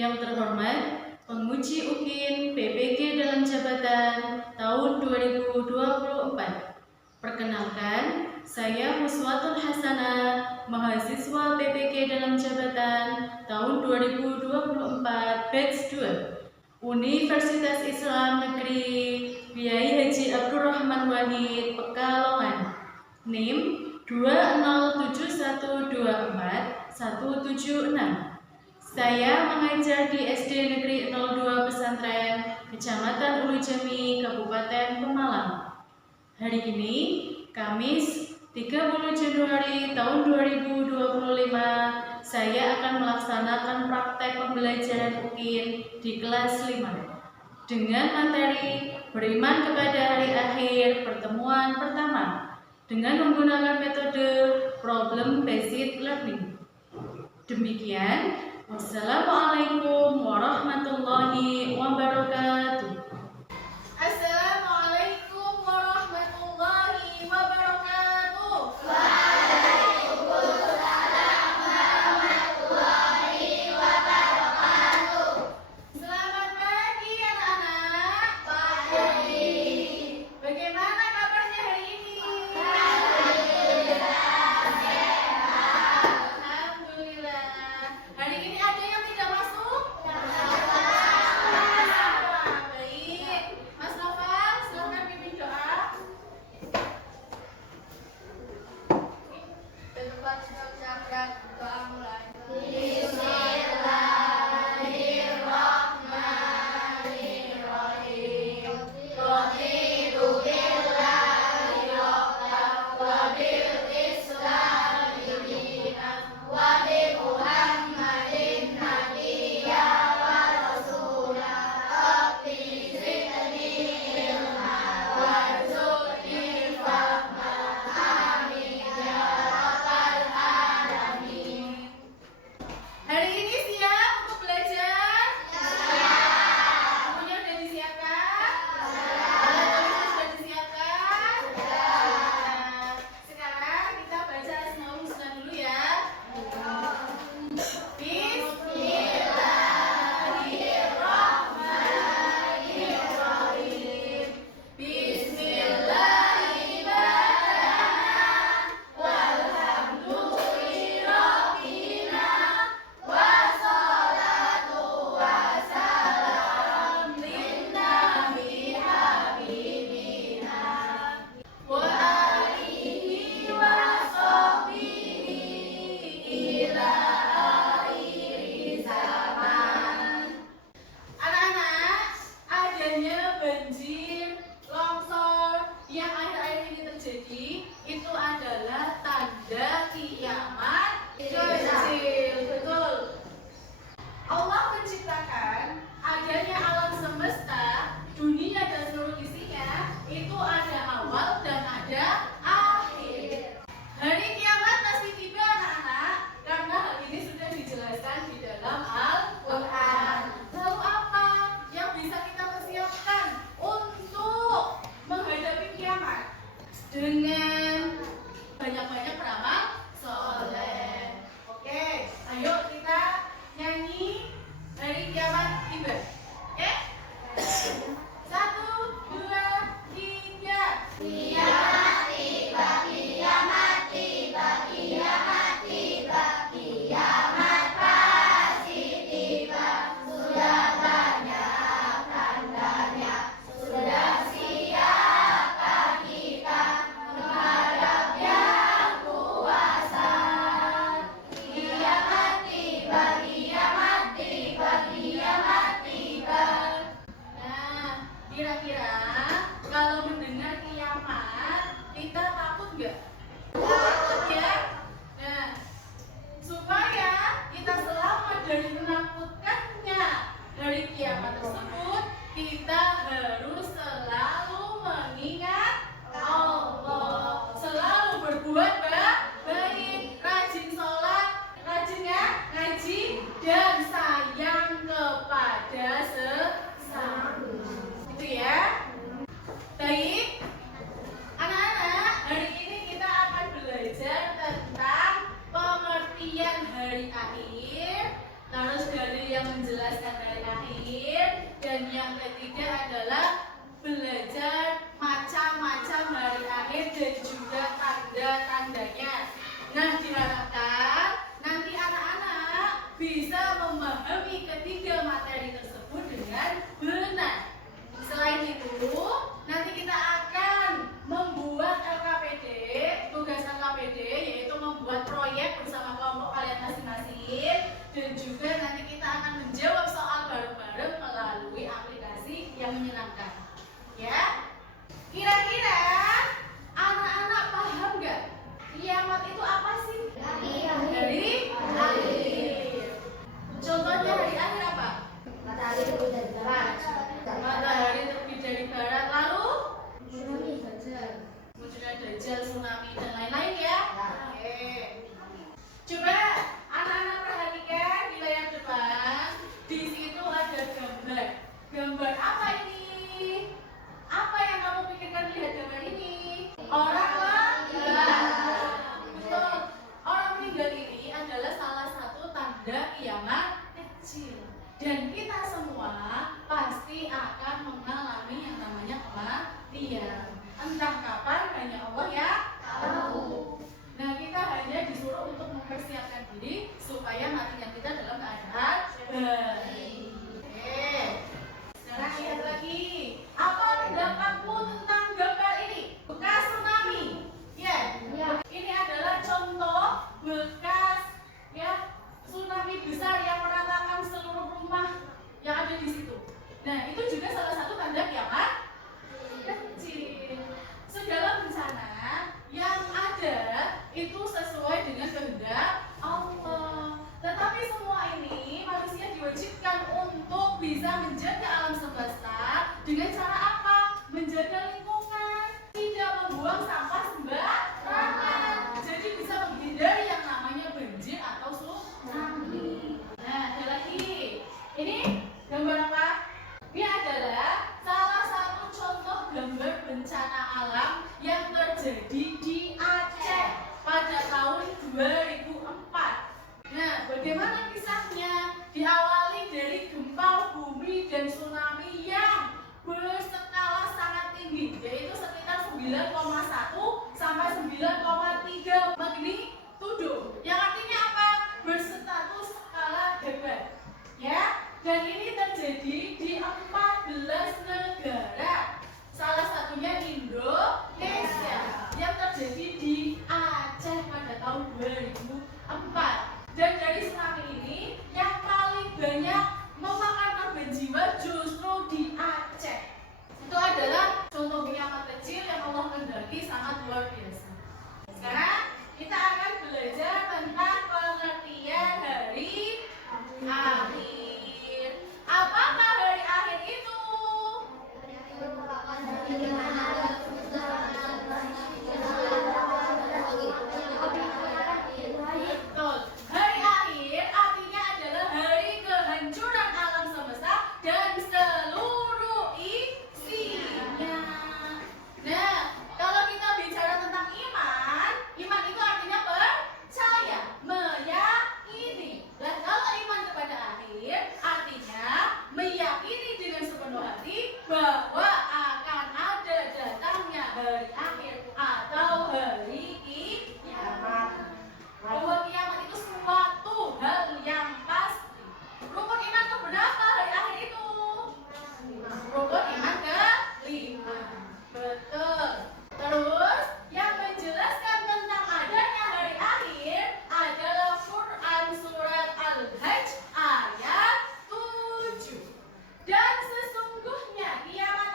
Yang terhormat, penguji UKIN PPG dalam jabatan tahun 2024. Perkenalkan, saya Huswatul Hasanah, mahasiswa PPG dalam jabatan tahun 2024 batch 2. Universitas Islam Negeri Kiai Haji Abdurrahman Wahid, Pekalongan. NIM 207124176. Saya mengajar di SD Negeri 02 Pesantren, Kecamatan Ulu Jami, Kabupaten Pemalang. Hari ini, Kamis 30 Januari tahun 2025, saya akan melaksanakan praktek pembelajaran UKIN di kelas 5 dengan materi beriman kepada hari akhir pertemuan pertama dengan menggunakan metode problem based learning. Demikian. Wassalamualaikum warahmatullahi wabarakatuh. Assalamualaikum warahmatullahi wabarakatuh. Waalaikumsalam warahmatullahi wabarakatuh. Selamat pagi anak-anak. Pagi. Bagaimana kabarnya hari ini? Alhamdulillah sehat. Alhamdulillah. Hari ini ada yang tidak masuk? Baik. Mas Noval, silakan pimpin doa. Doa mulai. Bismillahirrahmanirrahim. Raditu billahi rabban wa bil islami dinan wa bi Muhammadin nabiyyan wa rasulan. Rabbi zidni ilma warzuqni fahma. Amin ya rabbal alamin. Hari ini siap untuk belajar? Semuanya sudah disiapkan? Alat tulisnya sudah disiapkan? Nah, sekarang kita baca Asmaul Husna dulu ya. Bismillahirrahmanirrahim. Bismillahirrahmanirrahim. Walhamdulillahirobbilalamin. Wassalatu wassalam linnabi habibina wa alihi wa sahbihi ila akhir zaman. Anak-anak, adanya banjir, longsor yang akhir-akhir ini terjadi itu adalah tanda kiamat kecil. Betul. Allah menciptakan adanya alam semesta, dunia dan seluruh isinya itu ada awal dan ada akhir. Hari kiamat pasti tiba anak-anak, karena hal ini sudah dijelaskan di dalam Al-Quran. Lalu apa yang bisa kita persiapkan untuk Dan yang ketiga adalah belajar macam-macam hari akhir dan juga tanda-tandanya. Nah, diharapkan nanti anak-anak bisa memahami ketiga materi tersebut dengan benar. Selain itu, nanti kita akan membuat LKPD, tugas LKPD yaitu membuat proyek bersama kelompok kalian masing-masing, dan juga nanti kita akan menjawab soal bareng-bareng melalui aplikasi yang menyenangkan. Ya, kira-kira anak-anak paham nggak? Kiamat itu apa sih? Hari akhir. Contohnya hari akhir apa? Matahari terbit dari barat. Matahari terbit dari barat, lalu Tsunami Dajjal. munculnya Dajjal, tsunami, dan lain-lain ya. Oke. Coba anak-anak perhatikan di layar depan. Di situ ada gambar. Gambar apa ini? Apa yang kamu pikirkan melihat gambar ini? Orang meninggal. Betul. Orang meninggal ini adalah salah satu tanda kiamat kecil. Dan kita semua pasti akan mengalami yang namanya kematian. Entah kapan, hanya Allah ya tahu. Nah, kita hanya disuruh untuk mempersiapkan diri supaya matinya kita dalam keadaan baik. Oke. Sekarang lihat lagi. Apa pendapatmu tentang gambar ini? Bekas tsunami. Ya. Ini adalah contoh bekas ya tsunami besar yang meratakan seluruh rumah yang ada di situ. Nah, itu juga salah satu tanda kiamat kecil. Segala bencana yang ada itu sesuai dengan kehendak Allah. Tetapi semua ini manusia diwajibkan untuk bisa menjaga alam semesta dengan cara apa? Menjaga lingkungan, tidak membuang sampah sembarangan. Jadi bisa menghindari yang namanya banjir atau tsunami. Nah, ada lagi. Ini gambar apa? Ini adalah salah satu contoh gambar bencana alam yang terjadi di Aceh pada tahun 2004. Nah, bagaimana kisahnya? Diawali dari gempa bumi dan tsunami yang berskala sangat tinggi, yaitu sekitar 9,1 sampai 9,3 magnitudo. Yang artinya apa? Berstatus skala hebat. Ya, dan ini terjadi di 14 negara. Salah satunya Indonesia yang terjadi di Aceh pada tahun 2004. Dan dari tsunami ini yang paling banyak memakan korban jiwa justru di Aceh. Itu adalah contoh kiamat kecil yang Allah kehendaki sangat luar biasa. Sekarang kita akan belajar tentang pengertian hari akhir. Apakah hari akhir itu? Betul. Hari akhir artinya adalah hari kehancuran alam semesta dan seluruh isinya. Nah, kalau kita bicara tentang iman, iman itu artinya percaya, meyakini. Dan kalau iman kepada akhir artinya meyakini dengan sepenuh hati bahwa akan ada datangnya hari akhir atau hari kiamat. Bahwa kiamat itu suatu hal yang pasti. Rukun iman keberapa hari akhir itu? Rukun iman ke-5. Betul. Terus yang menjelaskan tentang adanya hari akhir adalah Quran surat Al-Hajj ayat 7. Dan sesungguhnya kiamat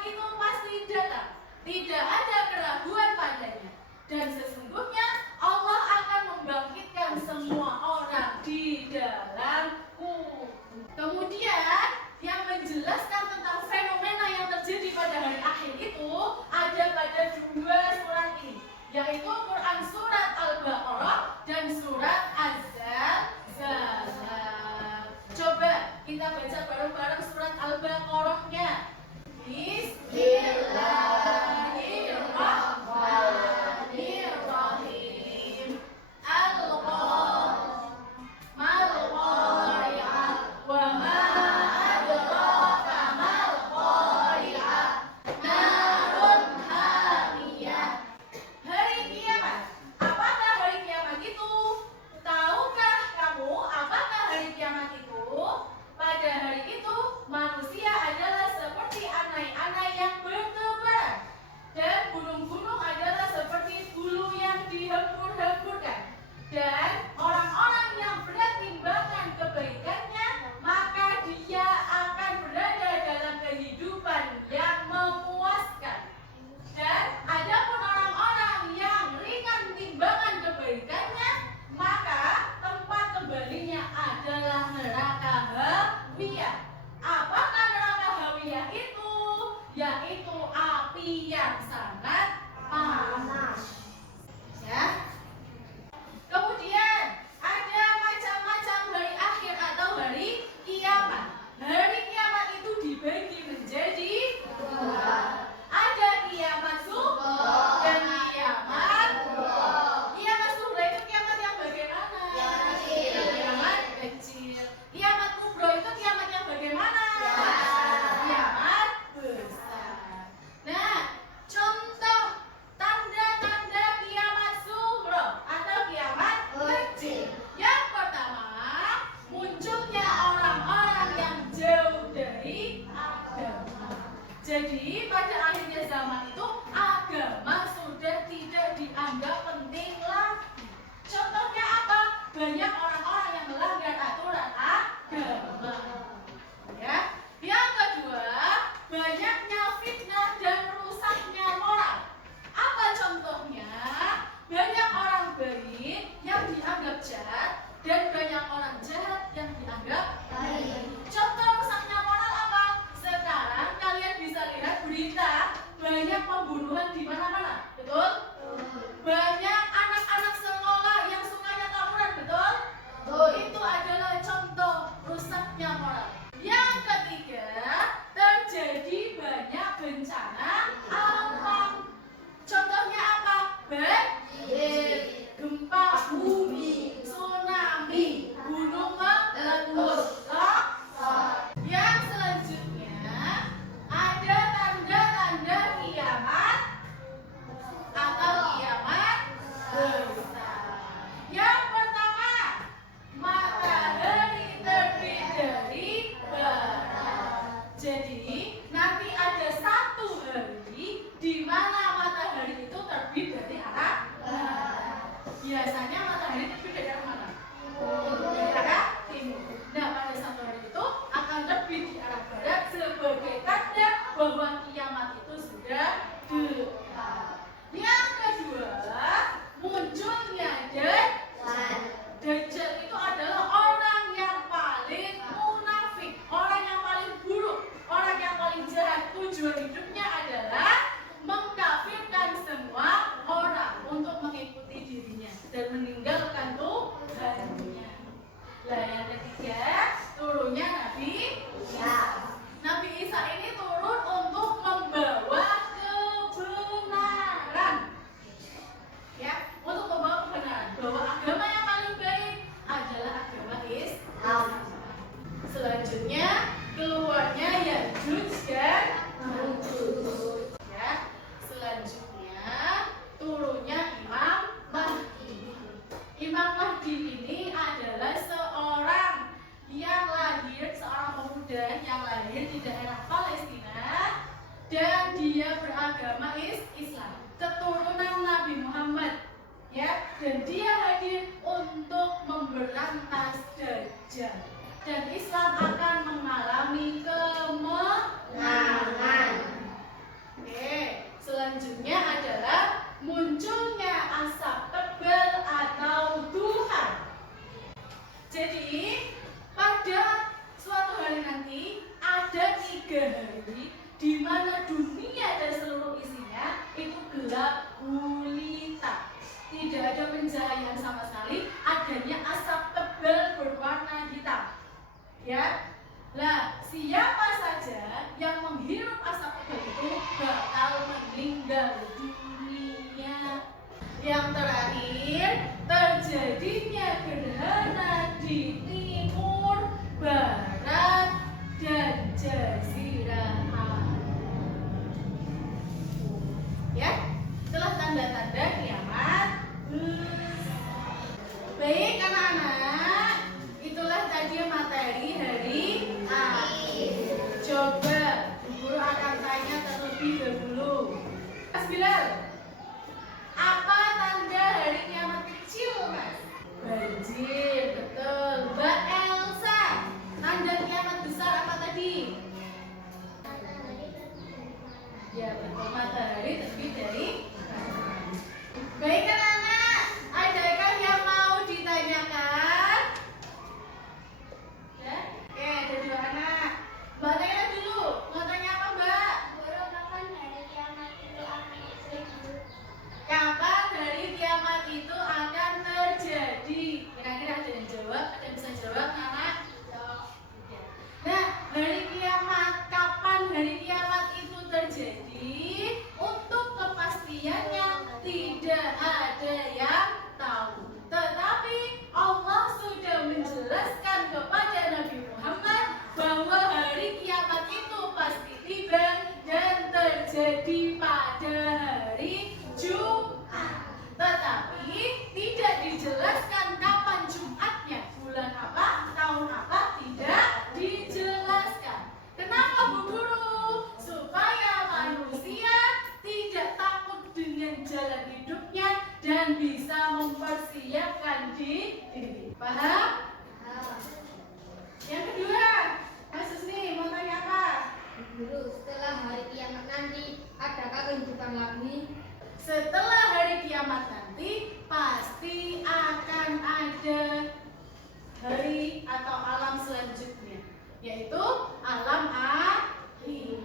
yaitu api yang sangat panas. Ya. Kemudian ada macam-macam hari akhir atau hari kiamat. Hari kiamat itu dibagi menjadi dua. Ada kiamat sughra dan kiamat kubra. Kiamat sughra itu kiamat yang bagaimana? Kiamat kecil. Kiamat kubra itu kiamat yang bagaimana? Kiamat besar. Nah, contoh tanda-tanda kiamat sughra atau kiamat kecil. Yang pertama, munculnya orang-orang yang jauh dari agama. Jadi pada akhirnya zaman itu agama sudah tidak dianggap penting lagi. Contohnya apa? Banyak orang-orang yang melanggar aturan agama. Ya. Yang kedua, banyaknya fitnah dan rusaknya moral. Apa contohnya? Banyak orang baik yang dianggap jahat dan banyak orang jahat yang dianggap baik. Contoh rusaknya moral apa? Sekarang kalian bisa lihat berita banyak pembunuhan di mana-mana, betul? Banyak anak-anak sekolah yang sukanya tawuran, betul? Itu adalah contoh rusaknya moral. Yang ketiga, terjadi banyak bencana alam. Contohnya apa? Banjir, gempa bumi, tsunami, gunung meletus, longsor. Yang selanjutnya ada tanda-tanda kiamat atau kiamat besar. Yang pertama, matahari terbit dari barat. Jadi nanti ada satu hari di mana matahari itu terbit dari arah barat. Biasanya matahari terbit dari arah mana? Dari arah timur. Nah, pada satu hari itu akan terbit di arah barat sebagai tanda bahwa kiamat itu sudah dekat. Yang kedua, munculnya Dajjal. Dajjal itu adalah orang yang paling munafik, orang yang paling buruk, orang yang paling jahat. Tujuan hidupnya adalah mengkafirkan semua orang untuk mengikuti dirinya dan meninggalkan Tuhannya. Lah yang ketiga, turunnya Nabi Isa. Nabi Isa ini turun untuk membawa kebenaran. Ya, untuk membawa kebenaran bahwa agama yang paling baik adalah agama Islam. Selanjutnya keluarnya Ya'juj dan Ma'juj. Ya, selanjutnya turunnya Imam Mahdi. Imam Mahdi ini adalah seorang pemuda yang lahir di daerah Palestina dan dia beragama Islam, keturunan Nabi Muhammad, ya, dan dia hadir untuk memberantas Dajjal dan Islam akan mengalami kemenangan. Oke, selanjutnya adalah munculnya asap tebal atau duhan. Jadi pada suatu hari nanti ada 3 hari di mana dunia dan seluruh isinya itu gelap gulita, tidak ada pencahayaan sama sekali, adanya asap tebal berwarna hitam. Ya, lah siapa saja yang menghirup asap tebal itu bakal meninggal dunia. Yang terakhir, terjadinya gerhana di timur, barat, dan jazirah Arab. Ya, itulah tanda-tanda kiamat. Baik anak-anak, itulah tadi materi hari akhir. Coba guru akan tanya terlebih dahulu. Mas Bilal, apa tanda hari kiamat kecil, Mas? Banjir, betul. Mbak Elsa, tanda kiamat besar apa tadi? Ya, betul. Matahari terbit dari barat. Baik anak-anak, adakah yang mau ditanyakan? Ya? Oke, ada 2 anak. Mbak Nela dulu, mau tanya apa? terjadi pada hari Jumat. Tetapi tidak dijelaskan kapan Jumatnya, bulan apa, tahun apa, tidak dijelaskan. Kenapa Bu Guru? Supaya manusia tidak takut dengan jalan hidupnya dan bisa mempersiapkan diri. Paham? Yang kedua, Mas Susni mau tanya apa? Guru, setelah hari kiamat nanti, adakah kehidupan lagi? Setelah hari kiamat nanti pasti akan ada hari atau alam selanjutnya, yaitu alam akhir.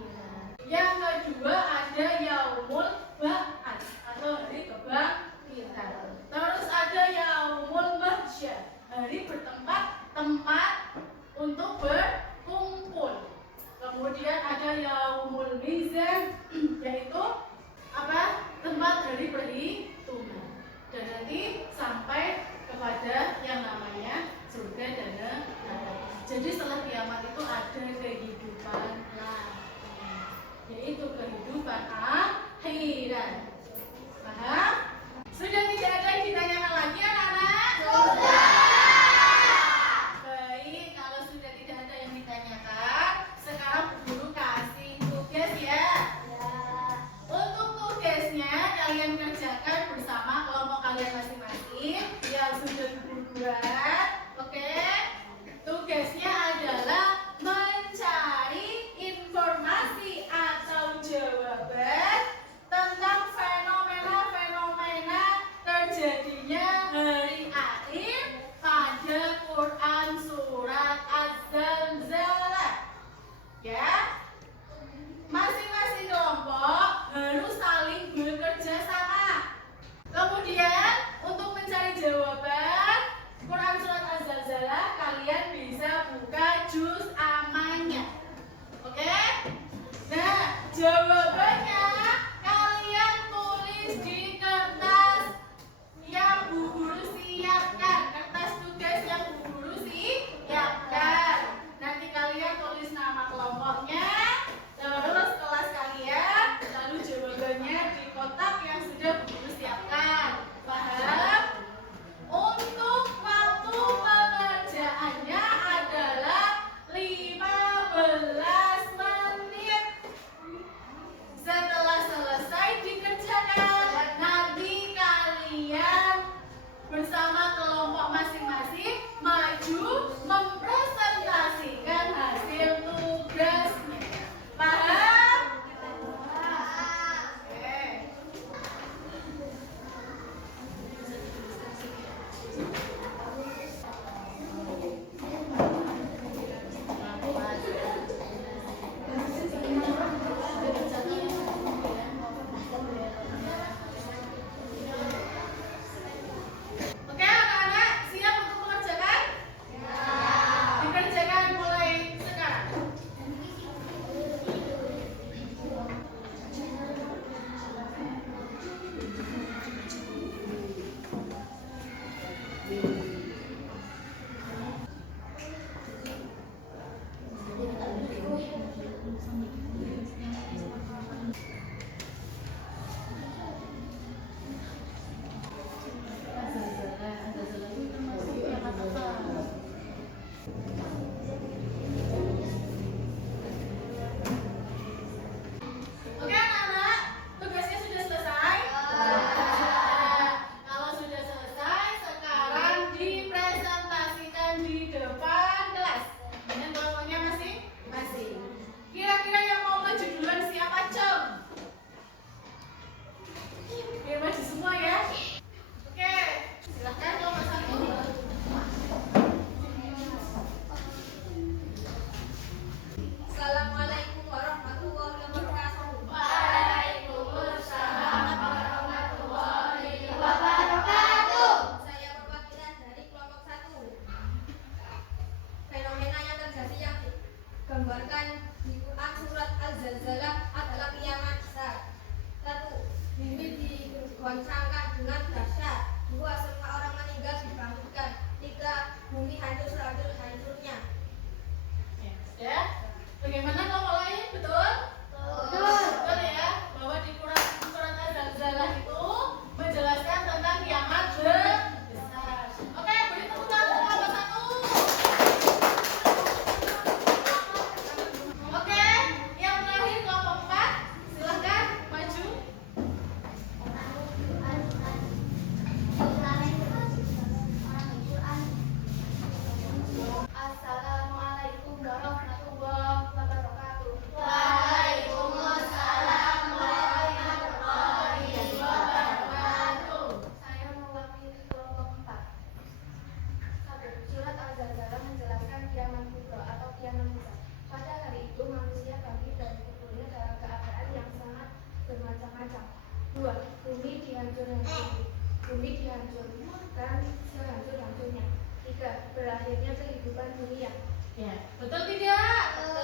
Yang kedua ada yaumul ba'ats atau hari kebangkitan. Terus ada yaumul mahsyar, hari tempat untuk berkumpul. Kemudian ada yaumul mizan, yaitu apa? Tempat dari perhitungan. Dan nanti sampai kepada yang namanya surga dan neraka. Jadi setelah kiamat itu ada kehidupan lagi, yaitu kehidupan akhirat. Paham? Sudah tidak ada yang ditanyakan lagi anak-anak? Sudah. Baik, kalau sudah tidak ada yang ditanyakan, sekarang guru kasih tugas ya. Untuk tugasnya kalian kerjakan bersama kelompok kalian masing-masing yang sudah buat. Oke? Tugasnya adalah mencari informasi atau jawaban tentang fenomena-fenomena terjadinya hari akhir pada Quran surat Az-Zalzalah. Ya? Masing-masing kelompok harus saling bekerja sama. Kemudian untuk mencari jawaban Quran surat Az-Zalzalah, kalian bisa buka juz amannya. Oke? Nah, jawabannya kalian tulis di kertas yang Bu Guru siapkan, kertas tugas yang Bu Guru siapkan. Nanti kalian tulis nama kelompoknya, terus kelas kalian, lalu jawabannya di kotak yang sudah Bu Guru siapkan. Paham? Untuk waktu pengerjaannya adalah 15 menit. Setelah selesai dikerjakan, nanti kalian bersama kelompok masing-masing maju mempresentasikan hasil tugasnya. Paham? Oke. Oke anak-anak, siap untuk mengerjakan? Dikerjakan mulai sekarang. Oke anak-anak, tugasnya sudah selesai? Kalau sudah selesai, sekarang dipresentasikan di depan kelas dengan kelompoknya masing-masing. Kira-kira yang mau maju duluan siapa, Cem? Biar maju semua ya. Oke, silahkan kelompok satu. Assalamualaikum warahmatullahi wabarakatuh. Waalaikumsalam warahmatullahi wabarakatuh. Saya perwakilan dari kelompok 1. Fenomena yang terjadi yang digambarkan di Quran surat Az-Zalzalah adalah kiamat besar. 1. Bumi digoncangkan dengan dahsyat. 2. Semua orang meninggal dibangkitkan. 3. Bumi hancur sehancur-hancurnya. Ya, sudah. Bagaimana kelompok lain? Betul? Betul. Betul ya. dihancur-hancurkan. Bumi dihancurkan sehancur-hancurnya. 3. Berakhirnya kehidupan dunia. Ya, betul tidak? Betul.